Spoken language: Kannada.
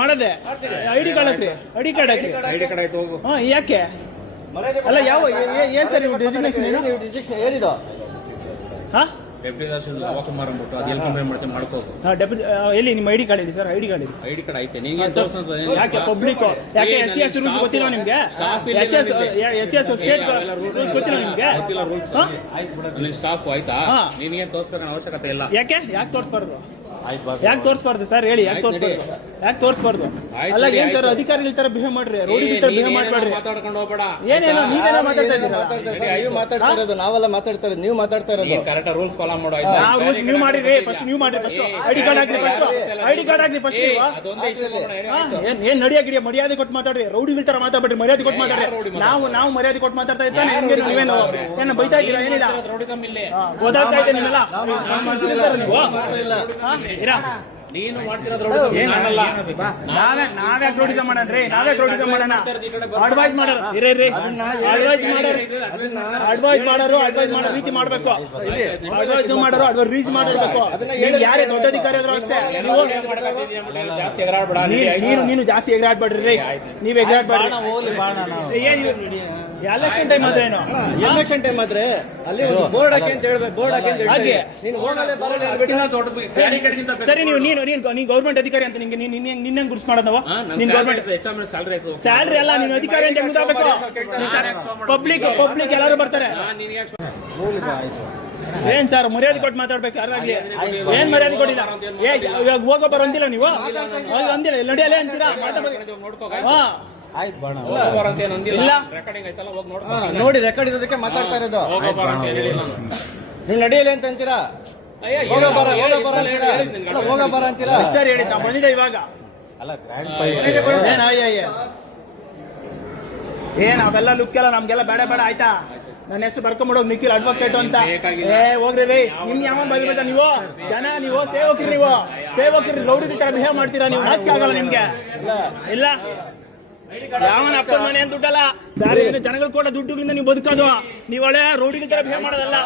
ಮಾಡದೆ ಐಡಿ ಕಾರ್ಡ್ ಹಾಕ್ರಿ, ಐಡಿ ಕಾರ್ಡ್ ಹಾಕ್ರಿ. ಯಾಕೆ ಅಲ್ಲ ಯಾವ ಏನ್ ಸರ್ ಡೆಸಿಗ್ನೇಷನ್ ಏನಿದು? ಎಲ್ಲಿ ನಿಮ್ಮ ಐಡಿ ಕಾರ್ಡ್ ಇದೆ ಸರ್? ಐಡಿ ಕಾರ್ಡ್ ಇದೆ, ಐಡಿ ಕಾರ್ಡ್ ಐತೆ. ಯಾಕೆ ಪಬ್ಲಿಕ್ ಯಾಕೆ SCS ರೂಲ್ಸ್ ಗೊತ್ತಿಲ್ಲ ನಿಮ್ಗೆ? SCS ಸ್ಟೇಟ್ ರೂಲ್ಸ್ ಗೊತ್ತಿಲ್ಲ ನಿಮ್ಗೆ? ಸ್ಟಾಫ್ ಆಯ್ತಾ? ನಿನಗೆ ತೋರಿಸ್ಬೇಕು ಅವಶ್ಯಕತೆ ಇಲ್ಲ. ಯಾಕೆ ತೋರಿಸಬಾರ್ದು? ಯಾಕೆ ತೋರಿಸಬಾರ್ದು ಸರ್? ಹೇಳಿ ಯಾಕೆ ತೋರಿಸಬಾರ್ದು? ಅಲ್ಲ ಏನ್ ಸರ್ ಅಧಿಕಾರಿಗಳ ತರ ಬಿಹೇವ್ ಮಾಡ್ರಿ, ರೋಡಿಗಳ ತರ ಬಿಹೇವ್ ಮಾಡ್ಬೇಡ್ರಿ. ಮಾತಾಡ್ಕೊಂಡು ಹೋಗ್ಬೇಡ. ಏನೇನೋ ನೀವೇನೋ ಮಾತಾಡ್ತಾ ಇದ್ದೀರಾ? ಮಾತಾಡ್ತಾ ಇರೋದು ನಾವೆಲ್ಲ ಮಾತಾಡ್ತಾ ಇರೋದು, ನೀವು ಮಾತಾಡ್ತಾ ಇರೋದು. ಕರೆಕ್ಟ್ ರೂಲ್ಸ್ ಫಾಲೋ ಮಾಡೋ. ನೀವು ಮಾಡಿರಿ, ಫಸ್ಟ್ ನೀವು ಮಾಡ್ರಿ. ಫಸ್ಟ್ ಐಡಿ ಕಾರ್ಡ್ ಹಾಕ್ರಿ, ಐಡಿ ಕಾರ್ಡ್ ಹಾಕ್ರಿ ಫಸ್ಟ್. ಏನ್ ನಡಿಯ ಗಿಡಿಯ ಮರ್ಯಾದೆ ಕೊಟ್ಟು ಮಾತಾಡ್ರಿ, ರೌಡಿಗಳ ತರ ಮಾತಾಡ್ಬೇಡ್ರಿ, ಮರ್ಯಾದೆ ಕೊಟ್ಟು ಮಾತಾಡ್ರಿ. ನಾವು ಮರ್ಯಾದೆ ಕೊಟ್ಟು ಮಾತಾಡ್ತಾ ಇದ್ದಾನೆ. ನೀವೇನು ಏನು ಬೈತಾ ಇದ್ದೀರಾ? ಏನಿಲ್ಲ ಗೊತ್ತಾಗ್ತಾ ಇದೆ ನಿಮ್ಮೆಲ್ಲ. ನೀನು ಮಾಡ್ತಿರೋದು ನಾವ್ಯಾಕೆ ರೋಡಿಸಮ್ ಮಾಡನ್ರಿ? ನಾವ್ಯಾಕೆ ರೋಡಿಸಮ್ ಮಾಡೋಣ? ಅಡ್ವೈಸ್ ಮಾಡೋರು ಇರ್ರಿ, ಅಡ್ವೈಸ್ ಮಾಡೋರು ಅಡ್ವೈಸ್ ಮಾಡೋ ರೀತಿ ಮಾಡ್ಬೇಕು. ಅಡ್ವೈಸ್ ಮಾಡೋರು ಅಡ್ವೈಸ್ ರೀತಿ ಮಾಡಿರ್ಬೇಕು. ಯಾರೇ ದೊಡ್ಡ ಅಧಿಕಾರಿ ಆದ್ರೂ ಅಷ್ಟೇ. ನೀನು ಜಾಸ್ತಿ ಎಗರಾಡ್ಬೇಡ್ರಿ, ನೀವ್ ಎಗರಾಡ್ಬೇಡ್ರಿ. ಎಲೆಕ್ಷನ್ ಟೈಮ್ ಆದ್ರೆ ಏನು? ಎಲೆಕ್ಷನ್ ಟೈಮ್ ಆದ್ರೆ ಅಲ್ಲಿ ಬೋರ್ಡ್ ಹಾಕಿ ಅಂತ ಹೇಳ್ಬೇಕು. ಬೋರ್ಡ್ ಹಾಕಿ ಅಂತ ಹಾಗೆ ನೀನು ಸರಿ. ನೀನು ಗೌರ್ಮೆಂಟ್ ಅಧಿಕಾರಿ ಅಂತ ನಿಂಗೆ ನಿನ್ನ ಗುರುಸ್ ಮಾಡೋದು ನಾವು? ನೀನ್ ಗೌರ್ಮೆಂಟ್ ಸ್ಯಾಲ್ರಿ ಅಲ್ಲ, ನೀನು ಅಧಿಕಾರಿ ಅಂತ ಮುಗಿದಾಗಬೇಕು. ಪಬ್ಲಿಕ್ ಎಲ್ಲರೂ ಬರ್ತಾರೆ. ಏನ್ ಸರ್ ಮರ್ಯಾದೆ ಕೊಟ್ಟು ಮಾತಾಡ್ಬೇಕು ಯಾರಾಗ್ಲಿ? ಏನ್ ಮರ್ಯಾದೆ ಕೊಟ್ಟಿಲ್ಲ? ಇವಾಗ ಹೋಗೋ ಬರೋಂದಿಲ್ಲ ನೀವು? ಅಂದಿಲ್ಲ ನಡಿಯಲ್ಲ ಅಂತೀರಾ? ನೋಡಿ ರೆಕಾರ್ಡ್ ಇರೋದಕ್ಕೆ ಮಾತಾಡ್ತಾ ಇರೋದು. ನೀವು ನಡೆಯಲಿ ಅಂತ ಅಂತೀರಾ? ಹೋಗ ಬರ ಅಂತೀರಾ? ಸರ್ ಹೇಳಿ ನಾವು ಬಂದಿದ್ದೆ ಇವಾಗ. ಏನ್ ಅವೆಲ್ಲ ಲುಕ್ ಎಲ್ಲ ನಮ್ಗೆಲ್ಲ ಬೇಡ ಆಯ್ತಾ? ನನ್ನ ಹೆಸರು ಬರ್ಕೊಂಬಿಡೋದು ನಿಖಿಲ್ ಅಡ್ವೊಕೇಟ್ ಅಂತ. ಹೋಗ್ರಿ ರೇ, ನಿಮ್ ಯಾವ ಬೈಬೇಕ ನೀವು? ಜನ ನೀವು ಸೇವಕರು ರೌಡಿ ತರ ಬಿಹೇವ್ ಮಾಡ್ತೀರಾ ನೀವು? ನಾಚಿಕೆ ಆಗಲ್ಲ ನಿಮ್ಗೆ? ಇಲ್ಲ ಯಾವನ ಅಪ್ಪನ ಮನೆ ಅಂತ ದುಡ್ಡಲ್ಲ ಸರ್. ಜನಗಳು ಕೊಟ್ಟ ದುಡ್ಡುಗಳಿಂದ ನೀವು ಬದುಕೋದು. ನೀವು ಒಳ್ಳೆ ರೌಡಿಗಳ ತರ ಬಿಹೇವ್ ಮಾಡೋದಲ್ಲ.